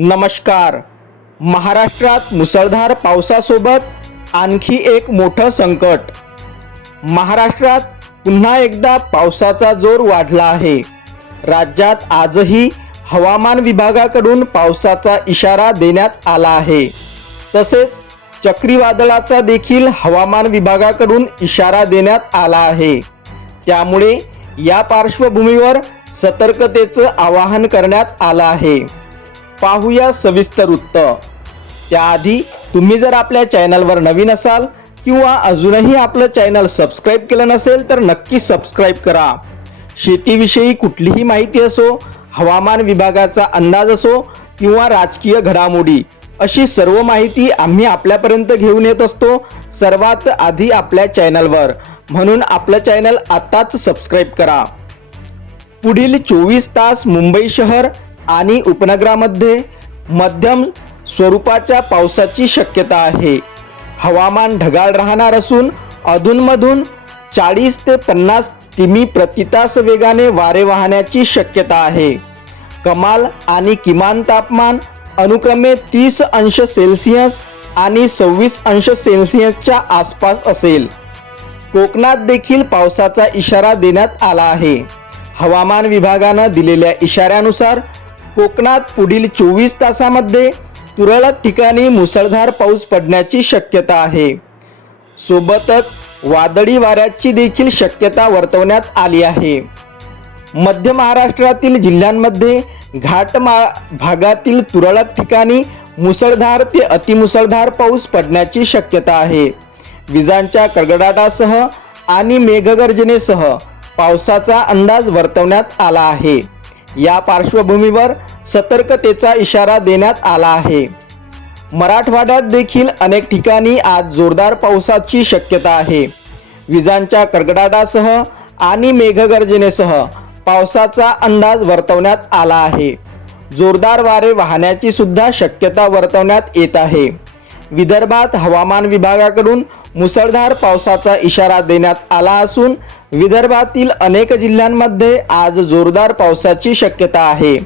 नमस्कार. महाराष्ट्रात मुसळधार पावसासोबत आणखी एक मोठं संकट. महाराष्ट्रात पुन्हा एकदा पावसाचा जोर वाढला आहे. राज्यात आजही हवामान विभागाकडून पावसाचा इशारा देण्यात आला आहे. तसेच चक्रीवादळाचा देखील हवामान विभागाकडून इशारा देण्यात आला आहे. त्यामुळे या पार्श्वभूमीवर सतर्कतेचं आवाहन करण्यात आलं आहे. पाहूया सविस्तर वृत्त त्याआधी तुम्ही जर आपल्या चॅनलवर नवीन असाल किंवा अजूनही आपलं चॅनल सबस्क्राईब केलं नसेल तर नक्की सबस्क्राईब करा. शेतीविषयी कुठलीही माहिती असो हवामान विभागाचा अंदाज असो किंवा राजकीय घडामोडी अशी सर्व माहिती आम्ही आपल्यापर्यंत घेऊन येत असतो सर्वात आधी आपल्या चॅनलवर. म्हणून आपलं चॅनल आत्ताच सबस्क्राईब करा. पुढील चोवीस तास मुंबई शहर आणि उपनगरामध्ये मध्यम स्वरूपाच्या पावसाची शक्यता आहे. हवामान ढगाळ राहणार असून अधूनमधून चाळीस ते पन्नास किमी प्रति तास वेगाने वारे वाहण्याची शक्यता आहे. कमाल आणि किमान तापमान अनुक्रमे तीस अंश सेल्सिअस आणि सव्वीस अंश सेल्सिअसच्या आसपास असेल. कोकणात देखील पावसाचा इशारा देण्यात आला आहे. हवामान विभागानं दिलेल्या इशाऱ्यानुसार कोकणात पुढील चोवीस तासामध्ये तुरळक ठिकाणी मुसळधार पाऊस पडण्याची शक्यता आहे. सोबतच वादळी वाऱ्याची देखील शक्यता वर्तवण्यात आली आहे. मध्य महाराष्ट्रातील जिल्ह्यांमध्ये घाटमा भागातील तुरळक ठिकाणी मुसळधार ते अतिमुसळधार पाऊस पडण्याची शक्यता आहे. विजांच्या कडकडाटासह आणि मेघगर्जनेसह पावसाचा अंदाज वर्तवण्यात आला आहे. या पार्श्वभूमीवर सतर्कतेचा इशारा देण्यात आला आहे. मराठवाड्यात देखील अनेक ठिकाणी आज जोरदार पावसाची शक्यता आहे. विजांच्या कडकडाटासह आणि मेघगर्जनेसह पावसाचा अंदाज वर्तवण्यात आला आहे. जोरदार वारे वाहण्याची सुद्धा शक्यता वर्तवण्यात येत आहे. विदर्भात हवामान विभागाकडून मुसळधार पावसाचा इशारा देण्यात आला असून विदर्भातील अनेक जिल्ह्यांमध्ये आज जोरदार पावसाची शक्यता आहे.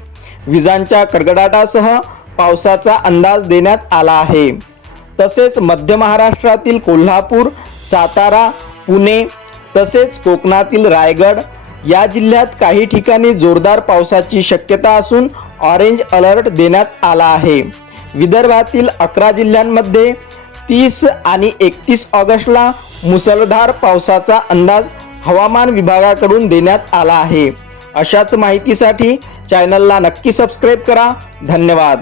विजांच्या कडकडाटासह पावसाचा अंदाज देण्यात आला आहे. तसेच मध्य महाराष्ट्रातील कोल्हापूर सातारा पुणे तसेच कोकणातील रायगड या जिल्ह्यात काही ठिकाणी जोरदार पावसाची शक्यता असून ऑरेंज अलर्ट देण्यात आला आहे. विदर्भातील अकरा जिल्ह्यांमध्ये तीस आणि एकतीस ऑगस्टला मुसळधार पावसाचा अंदाज हवामान विभागाकडून देण्यात आला आहे. अशाच माहितीसाठी चॅनलला नक्की सबस्क्राईब करा. धन्यवाद.